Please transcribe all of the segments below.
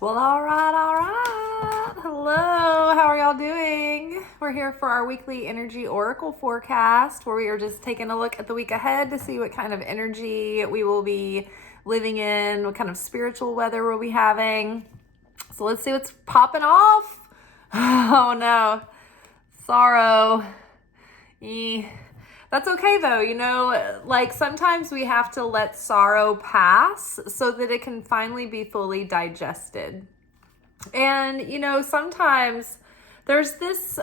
Well, all right. Hello, how are y'all doing? We're here for our weekly energy oracle forecast where we are just taking a look at the week ahead to see what kind of energy we will be living in, what kind of spiritual weather we'll be having. So let's see what's popping off. Oh no, sorrow. That's okay though, like sometimes we have to let sorrow pass so that it can finally be fully digested. And, sometimes there's this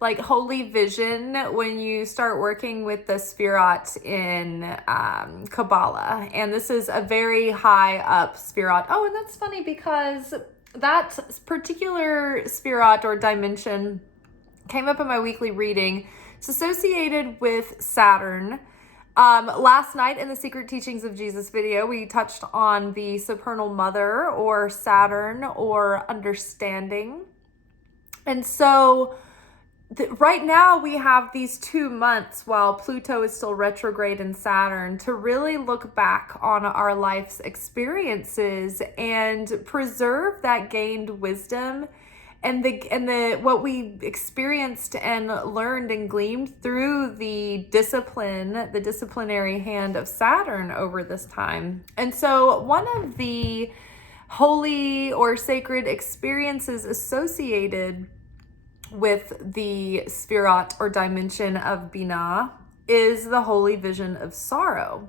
like holy vision when you start working with the Sphirot in Kabbalah. And this is a very high up Sphirot. Oh, and that's funny because that particular Sphirot or dimension came up in my weekly reading. It's associated with Saturn. Last night in the Secret Teachings of Jesus video, we touched on the supernal mother or Saturn or understanding. And so right now we have these 2 months while Pluto is still retrograde in Saturn to really look back on our life's experiences and preserve that gained wisdom and the what we experienced and learned and gleaned through the disciplinary hand of Saturn over this time. And so one of the holy or sacred experiences associated with the Sphirot or dimension of Binah is the holy vision of sorrow.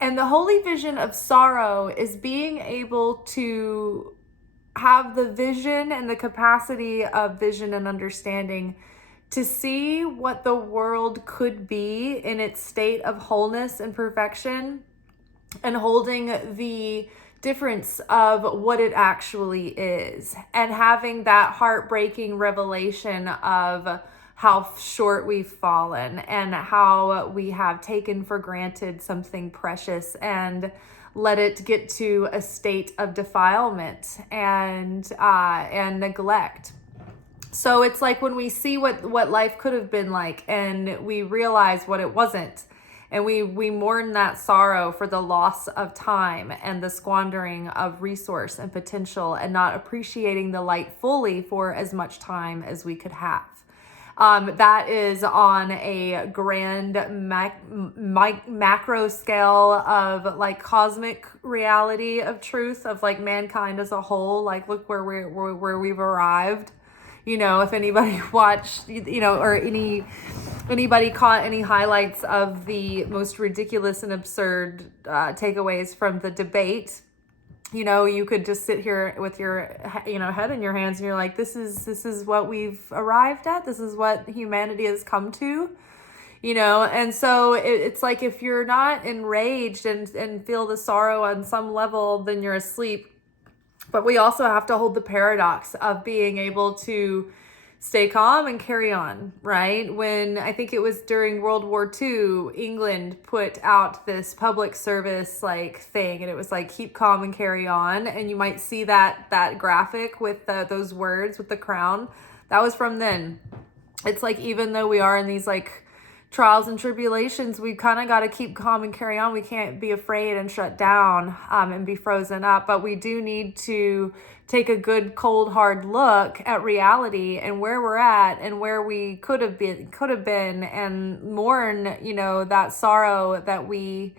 And the holy vision of sorrow is being able to have the vision and the capacity of vision and understanding to see what the world could be in its state of wholeness and perfection, and holding the difference of what it actually is, and having that heartbreaking revelation of how short we've fallen and how we have taken for granted something precious and let it get to a state of defilement and neglect. So it's like when we see what life could have been like and we realize what it wasn't, and we mourn that sorrow for the loss of time and the squandering of resource and potential and not appreciating the light fully for as much time as we could have. That is on a grand macro scale of like cosmic reality of truth of like mankind as a whole. Like, look where we've arrived. If anybody watched, or anybody caught any highlights of the most ridiculous and absurd takeaways from the debate. You could just sit here with your, head in your hands and you're like, this is what we've arrived at. This is what humanity has come to, and so it's like, if you're not enraged and feel the sorrow on some level, then you're asleep. But we also have to hold the paradox of being able to stay calm and carry on, right? When I think it was during World War II, England put out this public service like thing, and it was like, keep calm and carry on. And you might see that graphic with those words with the crown. That was from then. It's like, even though we are in these like trials and tribulations, we've kind of got to keep calm and carry on. We can't be afraid and shut down and be frozen up, but we do need to take a good, cold, hard look at reality and where we're at and where we could have been and mourn, that sorrow that we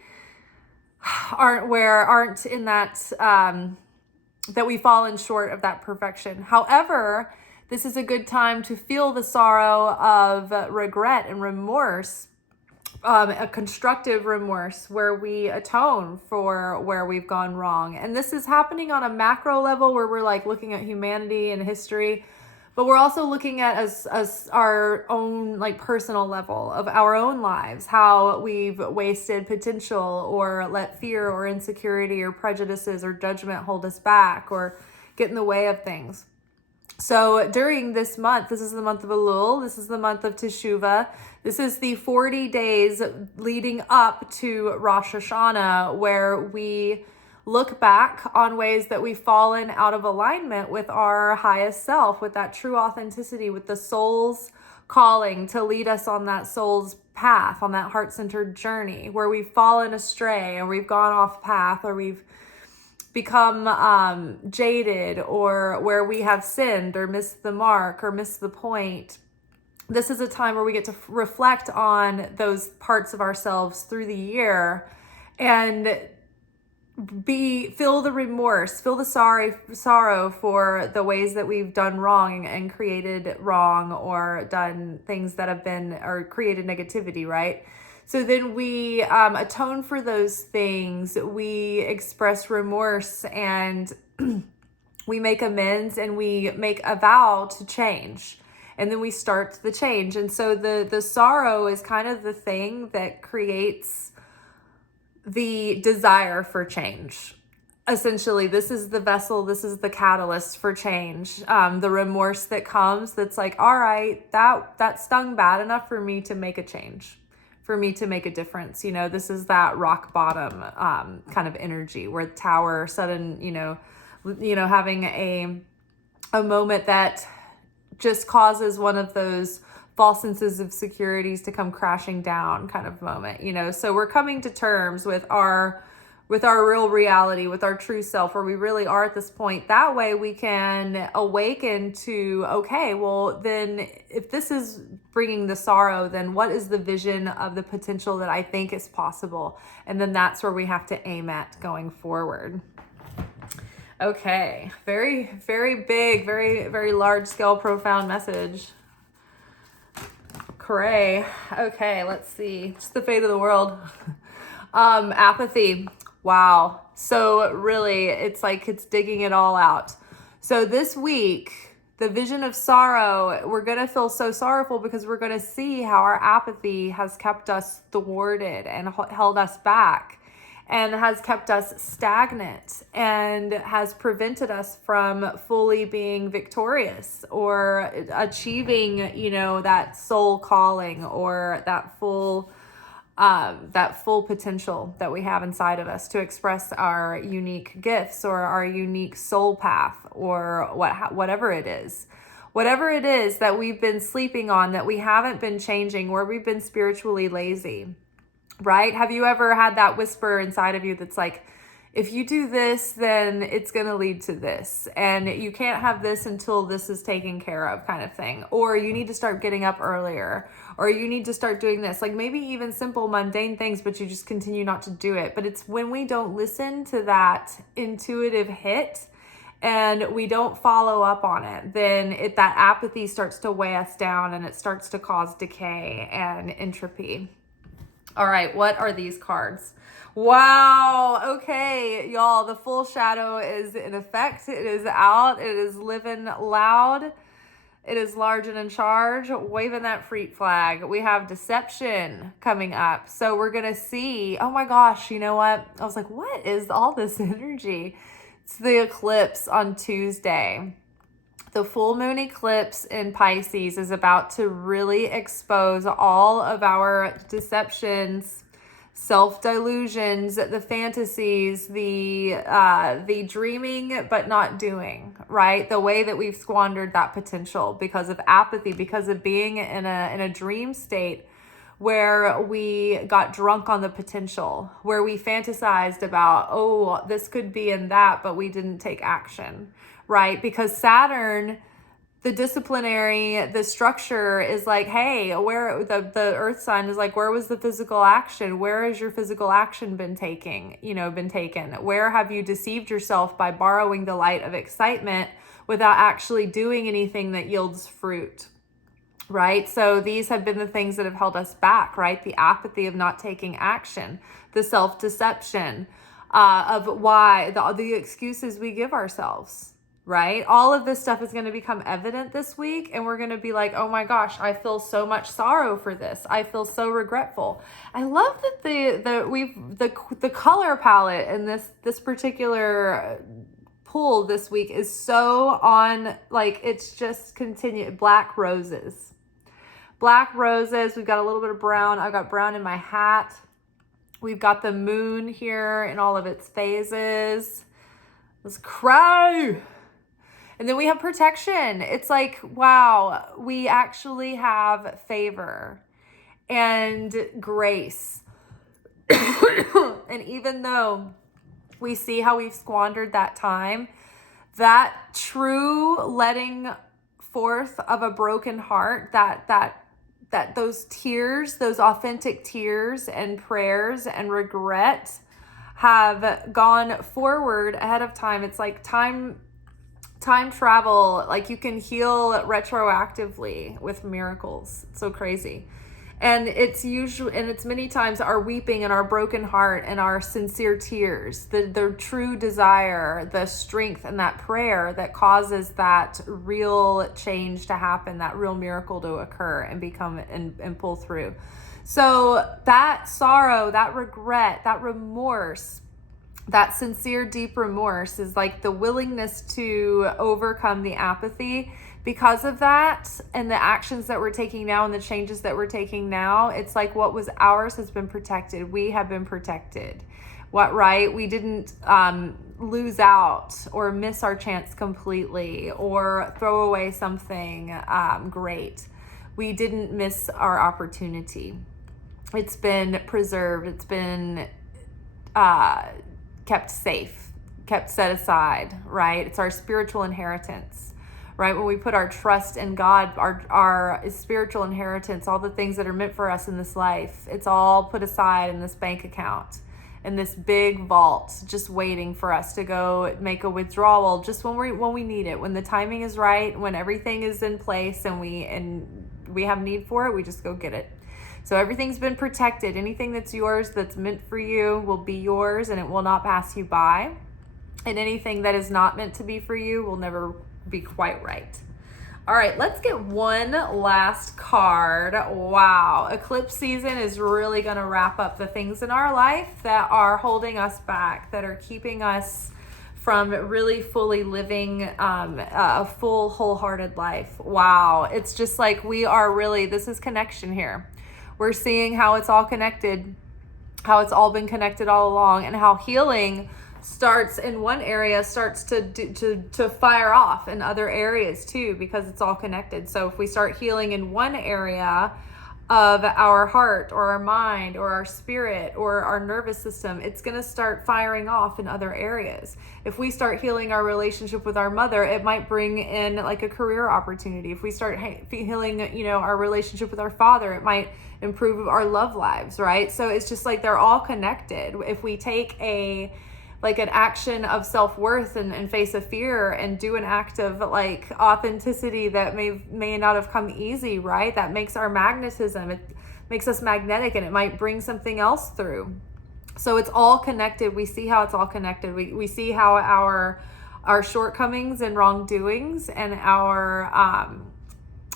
aren't in that, that we've fallen short of that perfection. However, this is a good time to feel the sorrow of regret and remorse, a constructive remorse where we atone for where we've gone wrong. And this is happening on a macro level where we're like looking at humanity and history, but we're also looking at as our own like personal level of our own lives, how we've wasted potential or let fear or insecurity or prejudices or judgment hold us back or get in the way of things. So during this month, this is the month of Elul, this is the month of Teshuvah, this is the 40 days leading up to Rosh Hashanah, where we look back on ways that we've fallen out of alignment with our highest self, with that true authenticity, with the soul's calling to lead us on that soul's path, on that heart-centered journey, where we've fallen astray or we've gone off path or we've become jaded, or where we have sinned or missed the mark or missed the point. This is a time where we get to reflect on those parts of ourselves through the year and feel the remorse, feel the sorrow for the ways that we've done wrong and created wrong, or done things that have been, or created negativity, right? So then we atone for those things, we express remorse, and we make amends, and we make a vow to change. And then we start the change. And so the sorrow is kind of the thing that creates the desire for change. Essentially, this is the vessel, this is the catalyst for change. The remorse that comes, that's like, all right, that stung bad enough for me to make a change, for me to make a difference. You know, this is that rock bottom kind of energy, where tower sudden, having a moment that just causes one of those false senses of securities to come crashing down kind of moment, So we're coming to terms with our real reality, with our true self, where we really are at this point. That way we can awaken to, okay, well then if this is bringing the sorrow, then what is the vision of the potential that I think is possible? And then that's where we have to aim at going forward. Okay, very, very big, very, very large scale, profound message. Cray. Okay, let's see. Just the fate of the world. Apathy. Wow. So really, it's like it's digging it all out. So this week, the vision of sorrow, we're going to feel so sorrowful because we're going to see how our apathy has kept us thwarted and held us back, and has kept us stagnant, and has prevented us from fully being victorious or achieving, that soul calling, or that full potential that we have inside of us to express our unique gifts, or our unique soul path, or whatever it is. Whatever it is that we've been sleeping on, that we haven't been changing, where we've been spiritually lazy. Right? Have you ever had that whisper inside of you that's like, if you do this, then it's going to lead to this, and you can't have this until this is taken care of, kind of thing. Or you need to start getting up earlier, or you need to start doing this, like maybe even simple mundane things, but you just continue not to do it. But it's when we don't listen to that intuitive hit and we don't follow up on it, then that apathy starts to weigh us down, and it starts to cause decay and entropy. All right, what are these cards? Wow, okay, y'all, the full shadow is in effect. It is out. It is living loud. It is large and in charge, waving that freak flag. We have deception coming up. So we're going to see, oh my gosh, you know what? I was like, what is all this energy? It's the eclipse on Tuesday. The full moon eclipse in Pisces is about to really expose all of our deceptions, self-delusions, the fantasies, the dreaming but not doing, right? The way that we've squandered that potential because of apathy, because of being in a dream state where we got drunk on the potential, where we fantasized about, oh, this could be in that, but we didn't take action. Right? Because Saturn, the disciplinary, the structure is like, hey, where the earth sign is like, where was the physical action? Where has your physical action been taken? Where have you deceived yourself by borrowing the light of excitement without actually doing anything that yields fruit? Right? So these have been the things that have held us back, right? The apathy of not taking action, the self-deception of why, the excuses we give ourselves. Right? All of this stuff is going to become evident this week, and we're going to be like, oh my gosh, I feel so much sorrow for this. I feel so regretful. I love that the color palette in this particular pull this week is so on, like, it's just continued. Black roses. Black roses. We've got a little bit of brown. I've got brown in my hat. We've got the moon here in all of its phases. Let's cry. And then we have protection. It's like, wow, we actually have favor and grace. And even though We see how we've squandered that time. That true letting forth of a broken heart, that those tears, those authentic tears and prayers and regret have gone forward ahead of time. It's like time travel. Like, you can heal retroactively with miracles. It's so crazy. And it's many times our weeping and our broken heart and our sincere tears, the true desire, the strength, and that prayer that causes that real change to happen, that real miracle to occur and become and pull through. So that sorrow, that regret, that remorse, that sincere, deep remorse is like the willingness to overcome the apathy. Because of that and the actions that we're taking now and the changes that we're taking now, it's like what was ours has been protected. We have been protected. Right? We didn't lose out or miss our chance completely or throw away something great. We didn't miss our opportunity. It's been preserved. It's been kept safe, kept set aside, right? It's our spiritual inheritance. Right? When we put our trust in God, our spiritual inheritance, all the things that are meant for us in this life, it's all put aside in this bank account, in this big vault, just waiting for us to go make a withdrawal just when we need it, when the timing is right, when everything is in place and we have need for it, we just go get it. So everything's been protected. Anything that's yours, that's meant for you, will be yours, and it will not pass you by. And anything that is not meant to be for you will never be quite right. All right, let's get one last card. Wow, eclipse season is really going to wrap up the things in our life that are holding us back, that are keeping us from really fully living a full, wholehearted life. Wow, it's just like this is connection here. We're seeing how it's all connected, how it's all been connected all along, and how healing starts in one area, starts to fire off in other areas too, because it's all connected. So if we start healing in one area of our heart or our mind or our spirit or our nervous system, it's going to start firing off in other areas. If we start healing our relationship with our mother, it might bring in like a career opportunity. If we start healing, our relationship with our father, it might improve our love lives, right? So it's just like they're all connected. If we take an action of self-worth and face a fear and do an act of like authenticity that may not have come easy, right? That makes our magnetism, it makes us magnetic, and it might bring something else through. So it's all connected. We see how it's all connected. We see how our shortcomings and wrongdoings and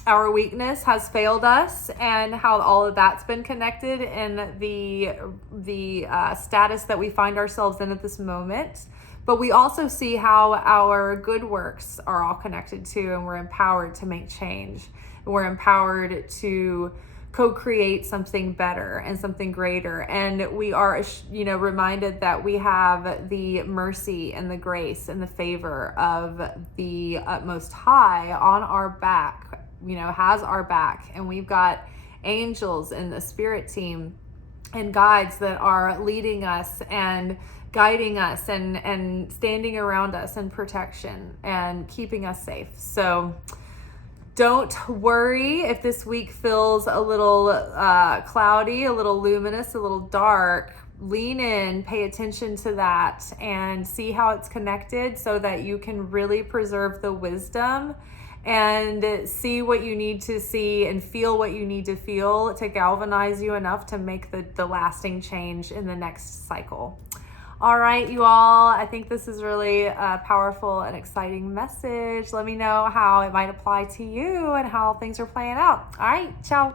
our weakness has failed us, and how all of that's been connected in the status that we find ourselves in at this moment. But we also see how our good works are all connected too, and we're empowered to make change. We're empowered to co-create something better and something greater. And we are, reminded that we have the mercy and the grace and the favor of the Most High on our back, has our back. And we've got angels and the spirit team and guides that are leading us and guiding us and standing around us in protection and keeping us safe. So don't worry if this week feels a little cloudy, a little luminous, a little dark. Lean in, pay attention to that, and see how it's connected so that you can really preserve the wisdom and see what you need to see and feel what you need to feel to galvanize you enough to make the lasting change in the next cycle. All right, you all, I think this is really a powerful and exciting message. Let me know how it might apply to you and how things are playing out. All right, ciao.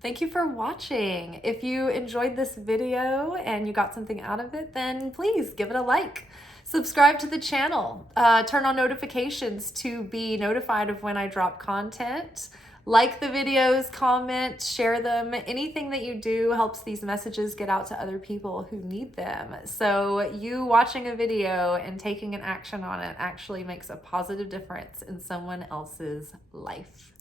Thank you for watching. If you enjoyed this video and you got something out of it, then please give it a like. Subscribe to the channel. Turn on notifications to be notified of when I drop content. Like the videos, comment, share them. Anything that you do helps these messages get out to other people who need them. So you watching a video and taking an action on it actually makes a positive difference in someone else's life.